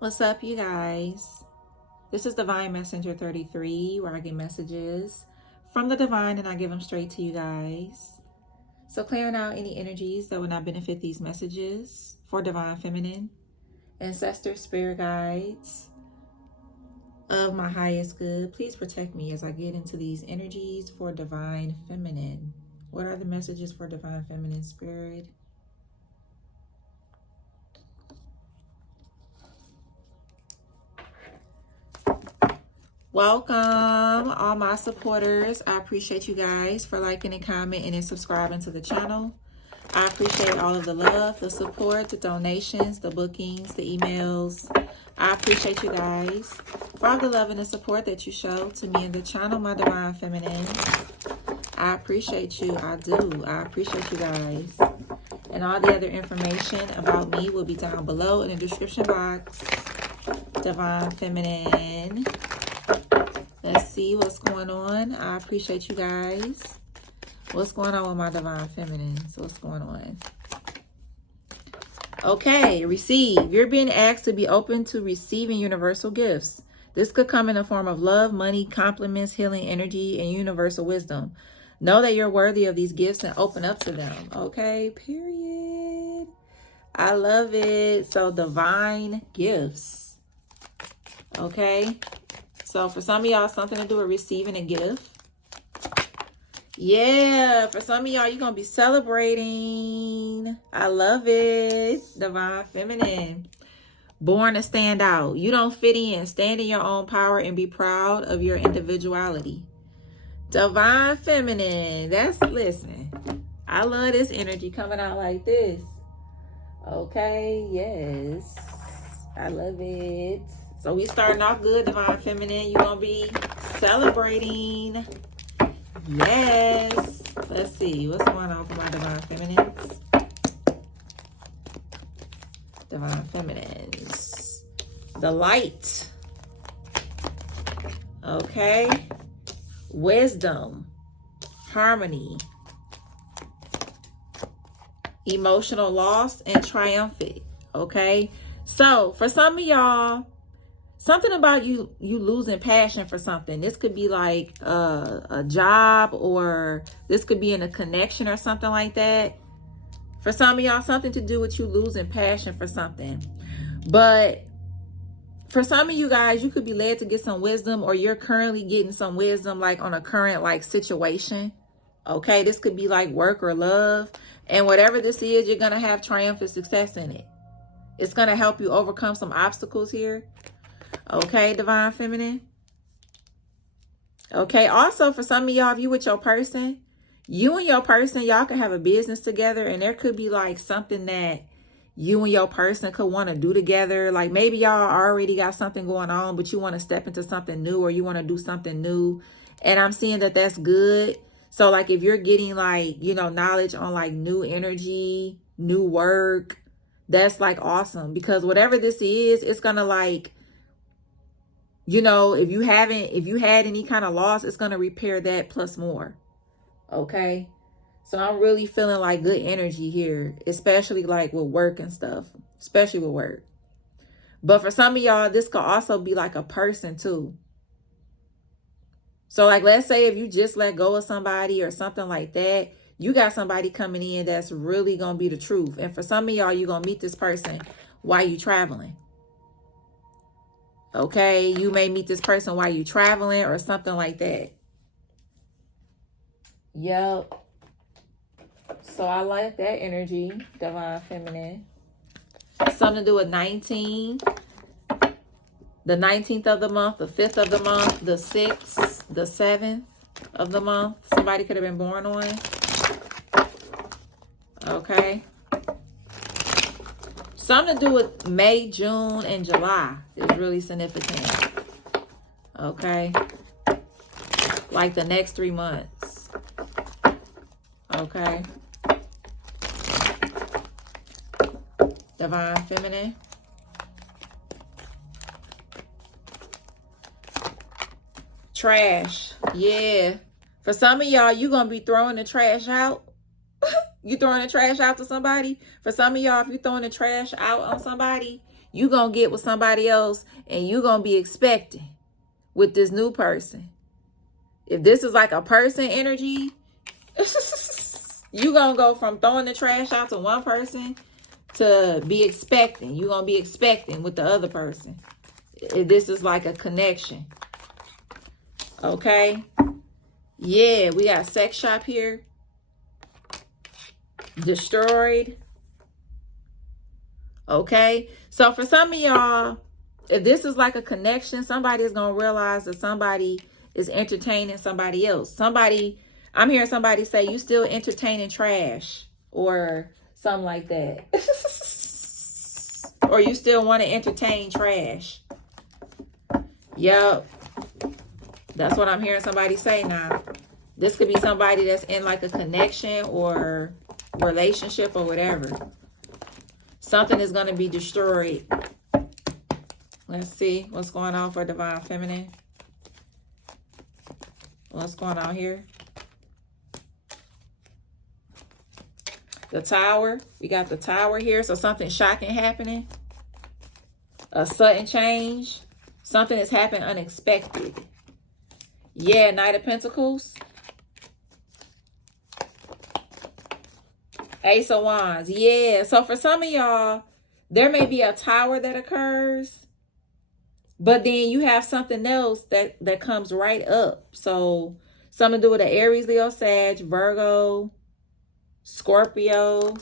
What's up, you guys? This is Divine Messenger 33, where I get messages from the divine and I give them straight to you guys. So clearing out any energies that would not benefit these messages for Divine Feminine, ancestors, spirit guides of my highest good. Please protect me as I get into these energies for Divine Feminine. What are the messages for Divine Feminine Spirit? Welcome, all my supporters. I appreciate you guys for liking and commenting and subscribing to the channel. I appreciate all of the love, the support, the donations, the bookings, the emails. I appreciate you guys for all the love and the support that you show to me and the channel, my Divine Feminine. I appreciate you. I do. I appreciate you guys. And all the other information about me will be down below in the description box. Divine Feminine. Let's see what's going on. I appreciate you guys. What's going on with my Divine Feminine? So what's going on? Okay, receive. You're being asked to be open to receiving universal gifts. This could come in the form of love, money, compliments, healing energy, and universal wisdom. Know that you're worthy of these gifts and open up to them. Okay, period. I love it. So divine gifts. Okay. So for some of y'all, something to do with receiving a gift. Yeah, for some of y'all, you're going to be celebrating. I love it. Divine Feminine. Born to stand out. You don't fit in. Stand in your own power and be proud of your individuality. Divine Feminine. Listen. I love this energy coming out like this. Okay, yes. I love it. So we starting off good, Divine Feminine. You're going to be celebrating. Yes. Let's see. What's going on for my Divine Feminines? Divine Feminines. The light. Okay. Wisdom. Harmony. Emotional loss and triumphant. Okay. So for some of y'all, something about you losing passion for something. This could be like a job, or this could be in a connection or something like that. For some of y'all, something to do with you losing passion for something. But for some of you guys, you could be led to get some wisdom, or you're currently getting some wisdom like on a current like situation. Okay, this could be like work or love. And whatever this is, you're going to have triumphant success in it. It's going to help you overcome some obstacles here. Okay, Divine Feminine. Okay, also for some of y'all, if you with your person, you and your person, y'all can have a business together, and there could be like something that you and your person could want to do together. Like maybe y'all already got something going on, but you want to step into something new, or you want to do something new. And I'm seeing that that's good. So like if you're getting like, you know, knowledge on like new energy, new work, that's like awesome, because whatever this is, it's going to like, you know, if you had any kind of loss, it's going to repair that plus more. Okay. So I'm really feeling like good energy here, especially like with work and stuff, especially with work. But for some of y'all, this could also be like a person too. So like, let's say if you just let go of somebody or something like that, you got somebody coming in that's really going to be the truth. And for some of y'all, you're going to meet this person while you traveling. Okay, you may meet this person while you're traveling or something like that. Yep. So I like that energy, Divine Feminine. Something to do with 19. The 19th of the month, the 5th of the month, the 6th, the 7th of the month. Somebody could have been born on. Okay. Something to do with May, June, and July is really significant. Okay. Like the next 3 months. Okay. Divine Feminine. Trash. Yeah. For some of y'all, you're going to be throwing the trash out. You throwing the trash out to somebody. For some of y'all, if you're throwing the trash out on somebody, You gonna get with somebody else and you gonna be expecting with this new person. If this is like a person energy, you gonna go from throwing the trash out to one person to be expecting. You gonna be expecting with the other person. If this is like a connection. Okay. Yeah, we got sex shop here. Destroyed. Okay. So for some of y'all, if this is like a connection, somebody is going to realize that somebody is entertaining somebody else. I'm hearing somebody say, you still entertaining trash or something like that. Or you still want to entertain trash. Yep. That's what I'm hearing somebody say now. This could be somebody that's in like a connection or relationship or whatever. Something is going to be destroyed. Let's see what's going on for Divine Feminine. What's going on here? The Tower. We got the Tower here. So something shocking happening. A sudden change. Something has happened unexpected. Yeah, Knight of Pentacles. Ace of Wands. Yeah. So for some of y'all, there may be a tower that occurs. But then you have something else that comes right up. So something to do with the Aries, Leo, Sag, Virgo, Scorpio.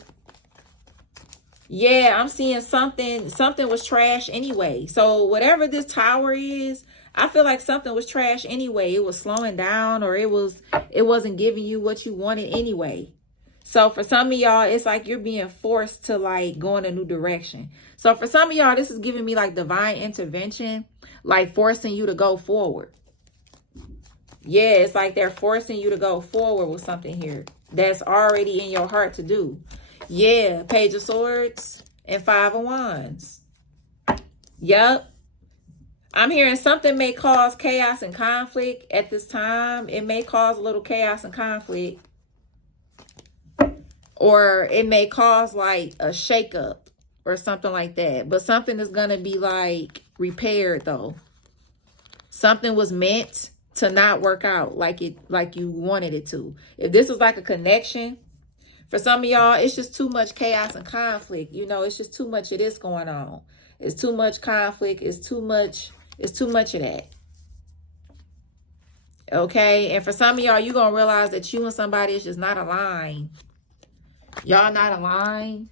Yeah, I'm seeing something was trash anyway. So whatever this tower is, I feel like something was trash anyway. It was slowing down, or it wasn't giving you what you wanted anyway. So for some of y'all, it's like you're being forced to like go in a new direction. So for some of y'all, this is giving me like divine intervention, like forcing you to go forward. Yeah, it's like they're forcing you to go forward with something here that's already in your heart to do. Yeah, Page of Swords and Five of Wands. Yep. I'm hearing something may cause chaos and conflict at this time. It may cause a little chaos and conflict. Or it may cause like a shakeup or something like that. But something is going to be like repaired though. Something was meant to not work out like you wanted it to. If this was like a connection, for some of y'all, it's just too much chaos and conflict. You know, it's just too much of this going on. It's too much conflict. It's too much of that. Okay? And for some of y'all, you're going to realize that you and somebody is just not aligned. Y'all not aligned.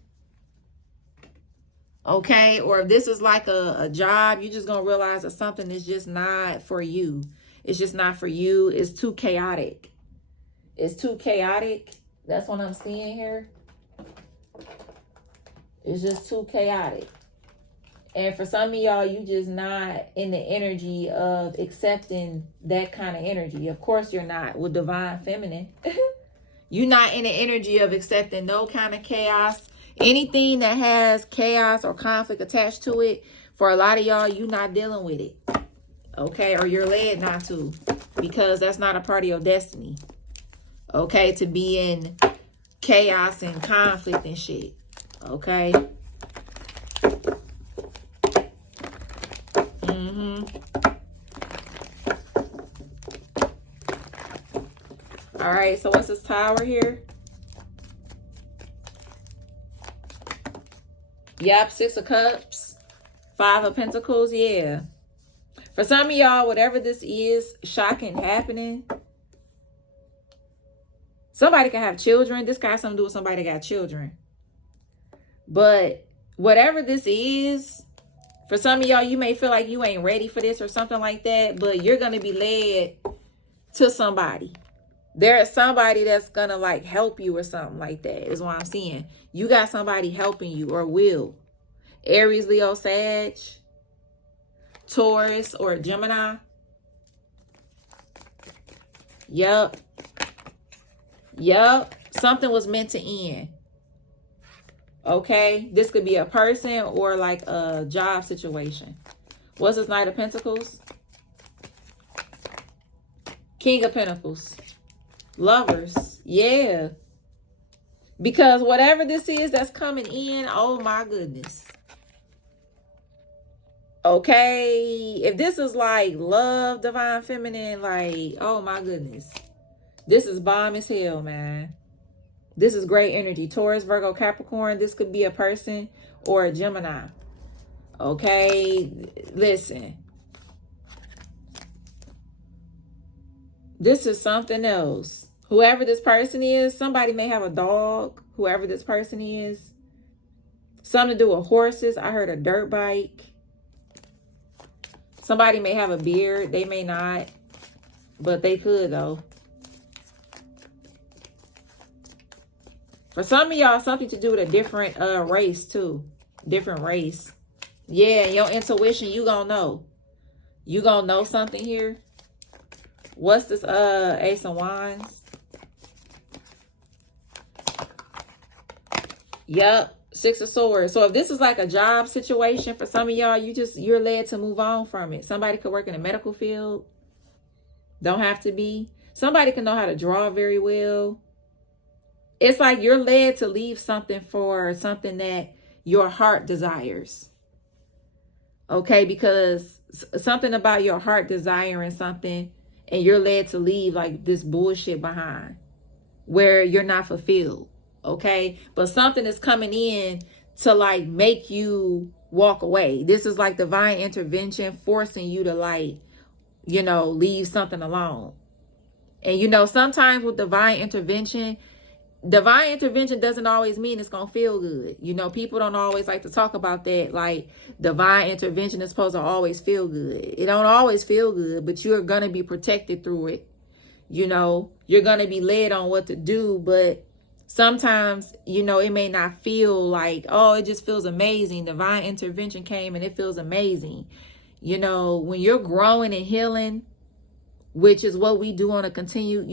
Okay? Or if this is like a job, you're just going to realize that something is just not for you. It's just not for you. It's too chaotic. It's too chaotic. That's what I'm seeing here. It's just too chaotic. And for some of y'all, you just not in the energy of accepting that kind of energy. Of course you're not with Divine Feminine. You're not in the energy of accepting no kind of chaos. Anything that has chaos or conflict attached to it, for a lot of y'all, you're not dealing with it. Okay? Or you're led not to. Because that's not a part of your destiny. Okay? To be in chaos and conflict and shit. Okay? All right, so what's this tower here? Yep, Six of Cups, Five of Pentacles, yeah. For some of y'all, whatever this is, shocking happening. Somebody can have children. This got something to do with somebody that got children. But whatever this is, for some of y'all, you may feel like you ain't ready for this or something like that, but you're going to be led to somebody. There is somebody that's going to like help you or something like that is what I'm seeing. You got somebody helping you or will. Aries, Leo, Sag, Taurus, or Gemini. Yep. Yep. Something was meant to end. Okay. This could be a person or like a job situation. What's this Knight of Pentacles? King of Pentacles. Lovers. Yeah. Because whatever this is that's coming in, oh my goodness. Okay, if this is like love, divine feminine, like, oh my goodness, this is bomb as hell, man. This is great energy. Taurus, Virgo, Capricorn. This could be a person or a Gemini. Okay, listen. This is something else. Whoever this person is, somebody may have a dog. Whoever this person is. Something to do with horses. I heard a dirt bike. Somebody may have a beard. They may not. But they could, though. For some of y'all, something to do with a different race, too. Different race. Yeah, your intuition, you gonna know. You gonna know something here. What's this Ace of Wands? Yep, Six of Swords. So if this is like a job situation for some of y'all, you're led to move on from it. Somebody could work in the medical field. Don't have to be. Somebody can know how to draw very well. It's like you're led to leave something for something that your heart desires. Okay, because something about your heart desiring something and you're led to leave like this bullshit behind where you're not fulfilled. Okay, but something is coming in to like make you walk away. This is like divine intervention forcing you to like, you know, leave something alone. And you know, sometimes with divine intervention doesn't always mean it's gonna feel good. You know, people don't always like to talk about that. Like, divine intervention is supposed to always feel good. It don't always feel good, but you're gonna be protected through it. You know, you're gonna be led on what to do, but sometimes, you know, it may not feel like, oh, it just feels amazing. Divine intervention came and it feels amazing. You know, when you're growing and healing, which is what we do on a continuous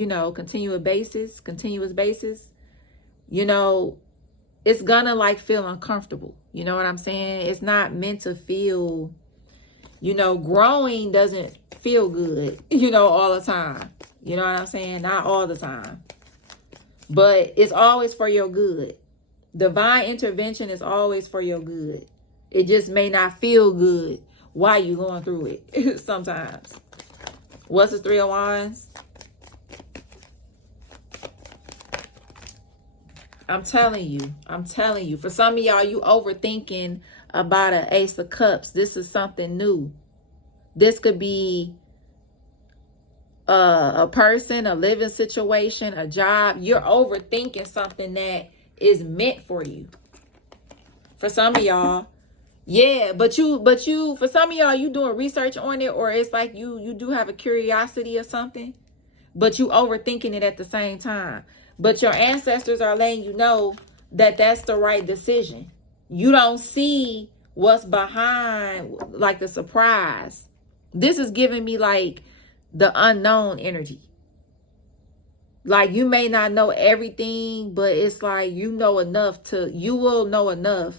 basis, you know, it's gonna like feel uncomfortable. You know what I'm saying? It's not meant to feel, you know, growing doesn't feel good, you know, all the time. You know what I'm saying? Not all the time. But it's always for your good. Divine intervention is always for your good. It just may not feel good while you're going through it sometimes. What's the Three of Wands? I'm telling you, for some of y'all, you overthinking about an Ace of Cups. This is something new. This could be a person, a living situation, a job. You're overthinking something that is meant for you. For some of y'all, yeah, but you, for some of y'all, you doing research on it, or it's like you do have a curiosity or something, but you overthinking it at the same time. But your ancestors are letting you know that that's the right decision. You don't see what's behind, like the surprise. This is giving me like the unknown energy. Like, you may not know everything, but it's like you will know enough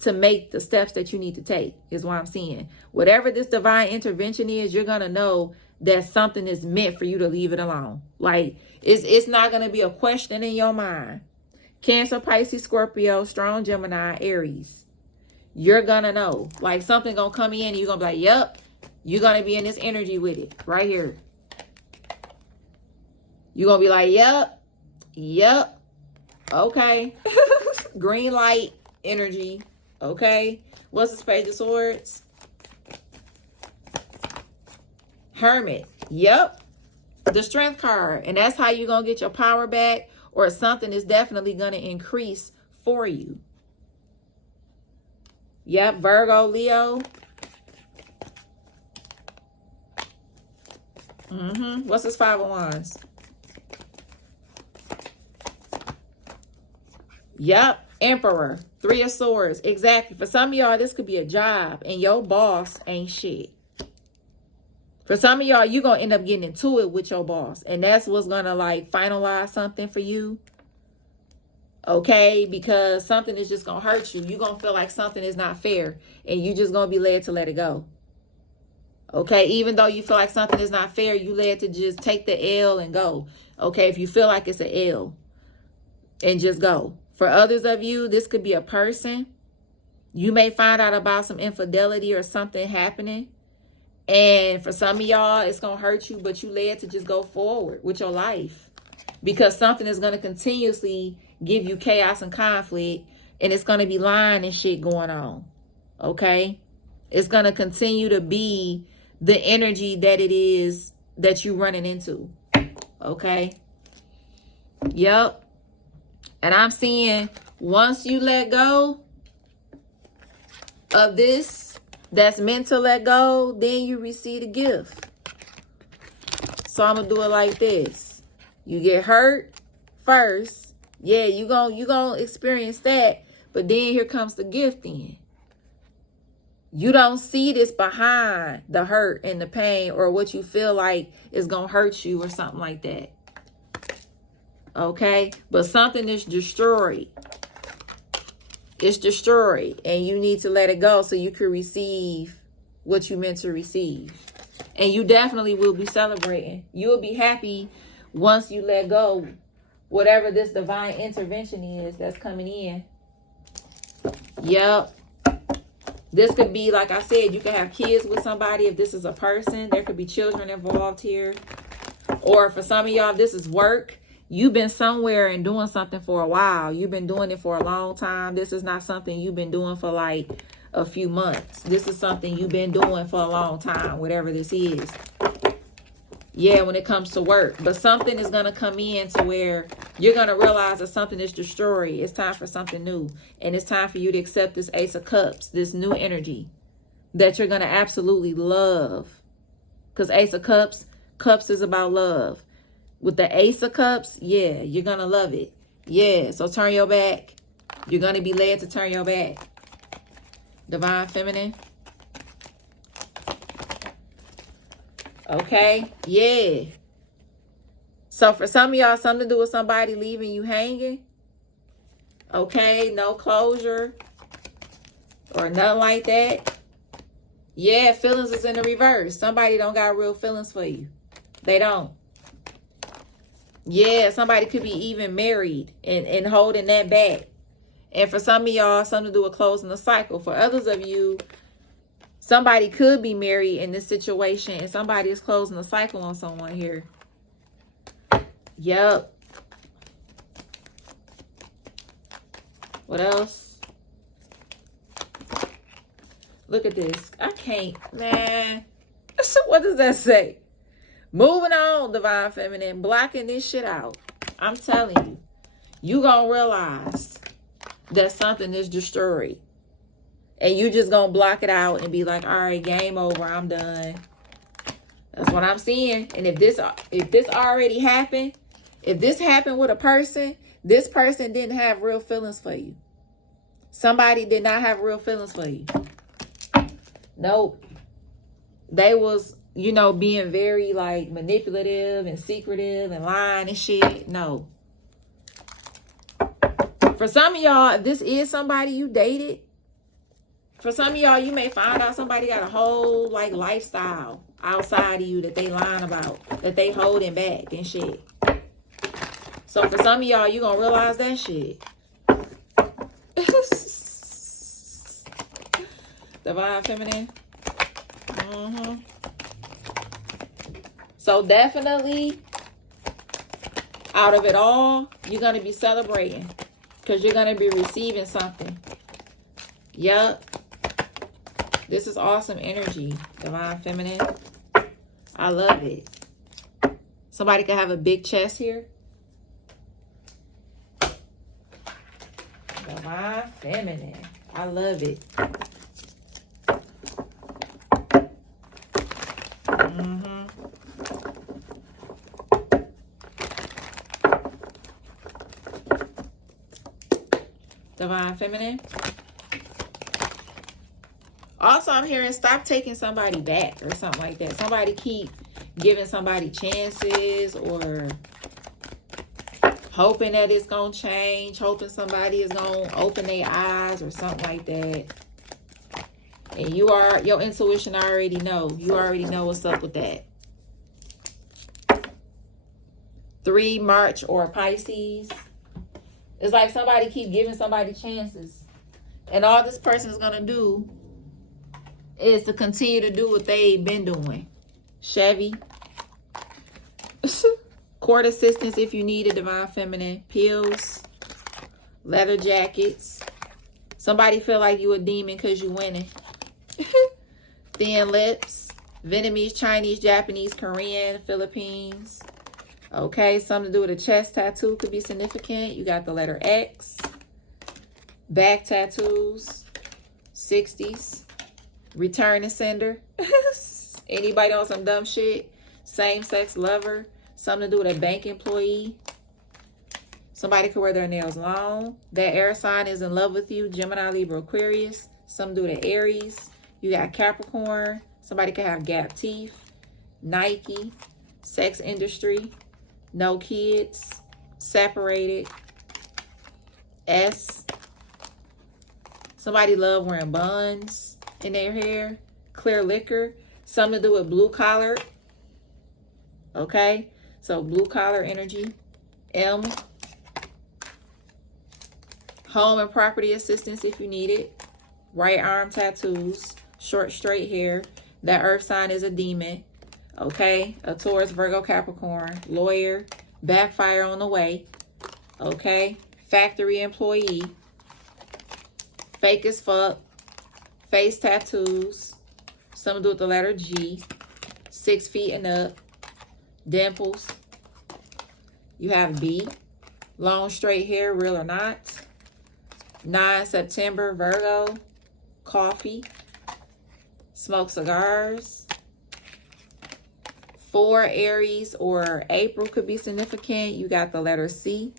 to make the steps that you need to take, is what I'm seeing. Whatever this divine intervention is, you're going to know that something is meant for you to leave it alone. Like, it's not going to be a question in your mind. Cancer, Pisces, Scorpio, strong Gemini, Aries. You're going to know. Like, something going to come in and you're going to be like, yep, you're going to be in this energy with it right here. You're going to be like, yep, okay. Green light energy, okay. What's the Page of Swords? Hermit, yep. The Strength card, and that's how you're going to get your power back, or something is definitely going to increase for you. Yep, Virgo, Leo. What's this Five of Wands? Yep, Emperor, Three of Swords. Exactly. For some of y'all, this could be a job and your boss ain't shit. For some of y'all, you're going to end up getting into it with your boss. And that's what's going to like finalize something for you. Okay? Because something is just going to hurt you. You're going to feel like something is not fair. And you're just going to be led to let it go. Okay? Even though you feel like something is not fair, you led to just take the L and go. Okay? If you feel like it's an L. And just go. For others of you, this could be a person. You may find out about some infidelity or something happening. And for some of y'all, it's going to hurt you, but you led to just go forward with your life. Because something is going to continuously give you chaos and conflict. And it's going to be lying and shit going on. Okay? It's going to continue to be the energy that it is that you're running into. Okay? Yep. And I'm seeing once you let go of this that's meant to let go, then you receive a gift. So I'm going to do it like this. You get hurt first. Yeah, you gonna experience that. But then here comes the gift in. You don't see this behind the hurt and the pain or what you feel like is going to hurt you or something like that. Okay? But something is destroyed. It's destroyed. And you need to let it go so you can receive what you meant to receive. And you definitely will be celebrating. You'll be happy once you let go whatever this divine intervention is that's coming in. Yep. This could be, like I said, you can have kids with somebody if this is a person. There could be children involved here. Or for some of y'all, this is work. You've been somewhere and doing something for a while. You've been doing it for a long time. This is not something you've been doing for like a few months. This is something you've been doing for a long time, whatever this is. Yeah, when it comes to work. But something is going to come in to where you're going to realize that something is destroyed. It's time for something new. And it's time for you to accept this Ace of Cups, this new energy that you're going to absolutely love. Because Ace of Cups, Cups is about love. With the Ace of Cups, yeah, you're going to love it. Yeah, so turn your back. You're going to be led to turn your back. Divine Feminine. Okay, yeah. So for some of y'all, something to do with somebody leaving you hanging. Okay, no closure or nothing like that. Yeah, feelings is in the reverse. Somebody don't got real feelings for you. They don't. Yeah, somebody could be even married and holding that back. And for some of y'all, something to do with closing the cycle. For others of you, somebody could be married in this situation and somebody is closing the cycle on someone here. Yep. What else? Look at this. I can't, man. So what does that say? Moving on, Divine Feminine. Blocking this shit out. I'm telling you. You gonna realize that something is destroyed. And you just gonna block it out and be like, all right, game over, I'm done. That's what I'm seeing. And if this already happened, if this happened with a person, this person didn't have real feelings for you. Somebody did not have real feelings for you. Nope. They was, you know, being very like manipulative and secretive and lying and shit. No. For some of y'all, if this is somebody you dated, for some of y'all, you may find out somebody got a whole like lifestyle outside of you that they lying about, that they holding back and shit. So for some of y'all, you gonna realize that shit. Divine Feminine. So definitely, out of it all, you're gonna be celebrating because you're gonna be receiving something. Yup. This is awesome energy, Divine Feminine. I love it. Somebody could have a big chest here. Divine Feminine. I love it. Divine Feminine. Also, I'm hearing stop taking somebody back or something like that. Somebody keep giving somebody chances or hoping that it's going to change. Hoping somebody is going to open their eyes or something like that. And your intuition already know. You already know what's up with that. 3, March or Pisces. It's like somebody keep giving somebody chances. And all this person is going to do is to continue to do what they've been doing. Chevy. Court assistance if you need a divine feminine. Pills. Leather jackets. Somebody feel like you a demon because you winning. Thin lips. Vietnamese, Chinese, Japanese, Korean, Philippines. Okay, something to do with a chest tattoo could be significant. You got the letter X. Back tattoos. 60s. Return to sender. Anybody on some dumb shit. Same-sex lover. Something to do with a bank employee. Somebody could wear their nails long. That air sign is in love with you. Gemini, Libra, Aquarius. Something to do with Aries. You got Capricorn. Somebody could have gap teeth. Nike. Sex industry. No kids. Separated. S. Somebody love wearing buns in their hair. Clear liquor. Something to do with blue collar. Okay. So blue collar energy. M. Home and property assistance if you need it. Right arm tattoos. Short straight hair. That earth sign is a demon. Okay. A Taurus, Virgo, Capricorn. Lawyer. Backfire on the way. Okay. Factory employee. Fake as fuck. Face tattoos. Something to do with the letter G. 6 feet and up. Dimples. You have B. Long straight hair, real or not. 9 September, Virgo. Coffee. Smoke cigars. 4 Aries or April could be significant. You got the letter C.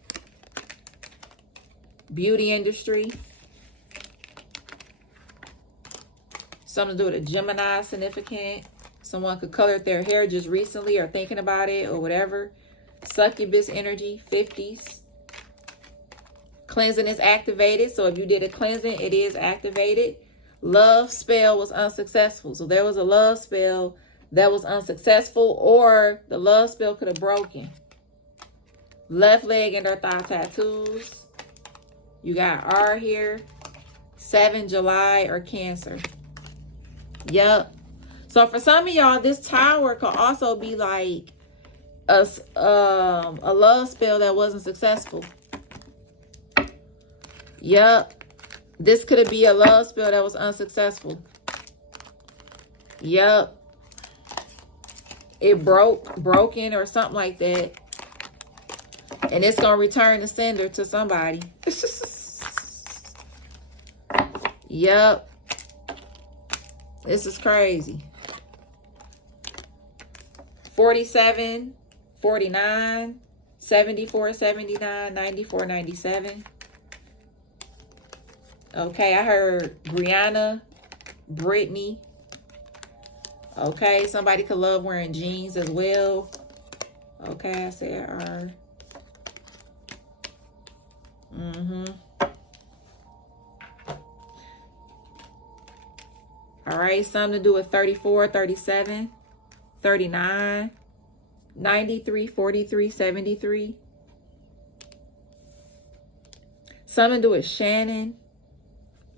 Beauty industry. Something to do with a Gemini significant. Someone could color their hair just recently or thinking about it or whatever. Succubus energy, 50s. Cleansing is activated. So if you did a cleansing, it is activated. Love spell was unsuccessful. So there was a love spell that was unsuccessful, or the love spell could have broken. Left leg and their thigh tattoos. You got R here. 7 July or Cancer. Yep. So for some of y'all, this Tower could also be like a love spell that wasn't successful. Yep. This could be a love spell that was unsuccessful. Yep. It broken or something like that. And it's going to return the sender to somebody. Yep. This is crazy. 47, 49, 74, 79, 94, 97. Okay, I heard Brianna, Brittany. Okay, somebody could love wearing jeans as well. Okay, I said R. All right, something to do with 34, 37, 39, 93, 43, 73. Something to do with Shannon.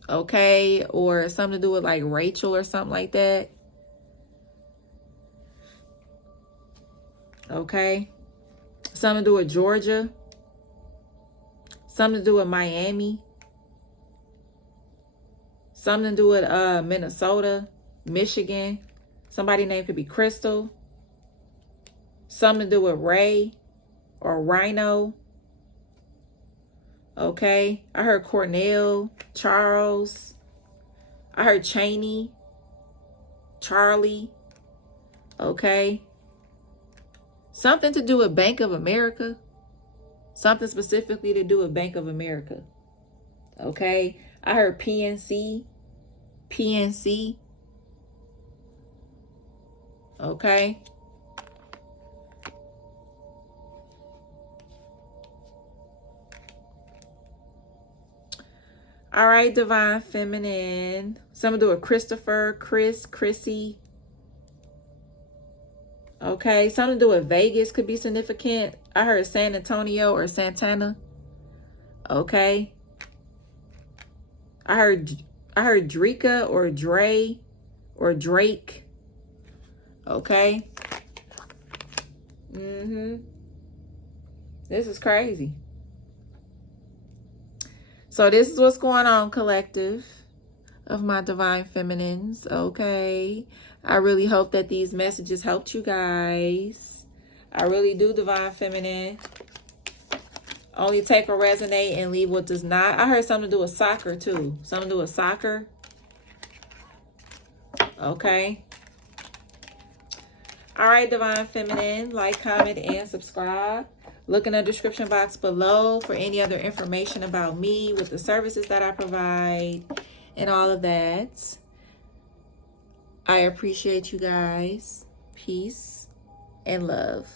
Okay, or something to do with like Rachel or something like that. Okay. Something to do with Georgia. Something to do with Miami. Something to do with Minnesota, Michigan. Somebody's name could be Crystal. Something to do with Ray or Rhino. Okay. I heard Cornell, Charles. I heard Cheney, Charlie. Okay. Something to do with Bank of America. Something specifically to do with Bank of America. Okay. I heard PNC. PNC. Okay. All right, Divine Feminine. Something to do with Christopher, Chris, Chrissy. Okay, something to do with Vegas could be significant. I heard San Antonio or Santana. Okay. I heard Dreka or Dre or Drake. Okay. This is crazy. So this is what's going on, collective of my divine feminines. Okay. I really hope that these messages helped you guys. I really do, divine feminine. Only take or resonate and leave what does not. I heard something to do with soccer too. Something to do with soccer. Okay. All right, divine feminine. Like, comment, and subscribe. Look in the description box below for any other information about me with the services that I provide and all of that. I appreciate you guys. Peace and love.